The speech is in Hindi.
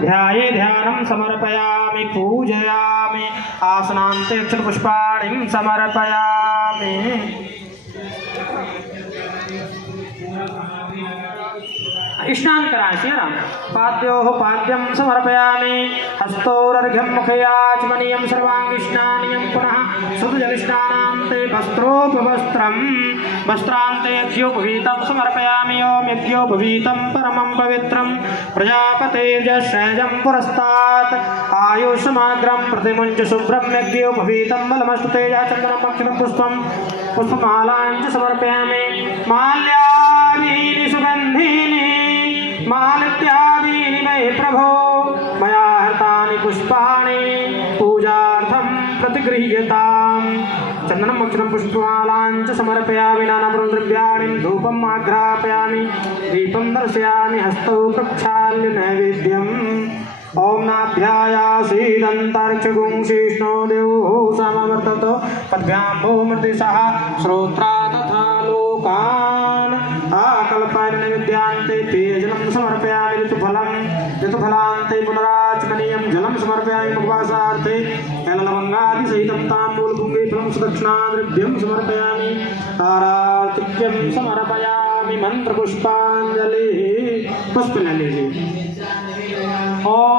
ध्याये ध्यानं समर्पयामि पूजयामि आसनान्ते अक्षतपुष्पाणिं समर्पयामि। स्नान करास्य पाद्योः पाद्यं समर्पयामि हस्तोरर्घ्यं मुखे आचमनीयं सर्वाङ्गि स्नानीयं पुनः शुद्धजलस्नानान्ते वस्त्रोपवस्त्रं वस्त्रान्ते यज्ञोपवीतं समर्पयामि ओं यज्ञोपवीतं परमं पवित्रं प्रजापतेर्यशैजं पुरस्तात् आयुष्माग्रं प्रतिमुञ्च शुभ्रं यज्ञोपवीतं बलमस्तु तेजः चन्दनं अक्षतं पुष्पं पुष्पमालां च समर्पयामि माल्यादीनि सुगन्धीनि मालत्यादीनि मे प्रभो मया हृतानि पुष्पाणि पूजार्थं प्रतिगृह्यताम् चन्दनं अक्षतं पुष्पमालां च समर्पयामि नानाद्रव्याणि धूपम् आघ्रापयामि दीपं दर्शयामि हस्तौ प्रक्षाल्य नैवेद्यम् ओं नाभ्यायासीदन्तरिक्षगुं शिष्णो देवो समवर्तत पद्भ्यां भूमृतिसः श्रोत्रा तथा लोकान् आकल्पयन् नैवेद्यान्ते पेयजलं समर्पयामि ऋतुफलान्ते पुनराचमनीयं जलं समर्पयामि मुखवासार्थे कैललवङ्गादिसहितं ताम्बूलपुङ्गीफलं सुदक्षिणाद्रव्यं समर्पयामि तारार्तिक्यं समर्पयामि मन्त्रपुष्पाञ्जलिः पुष्प ले लीजिए।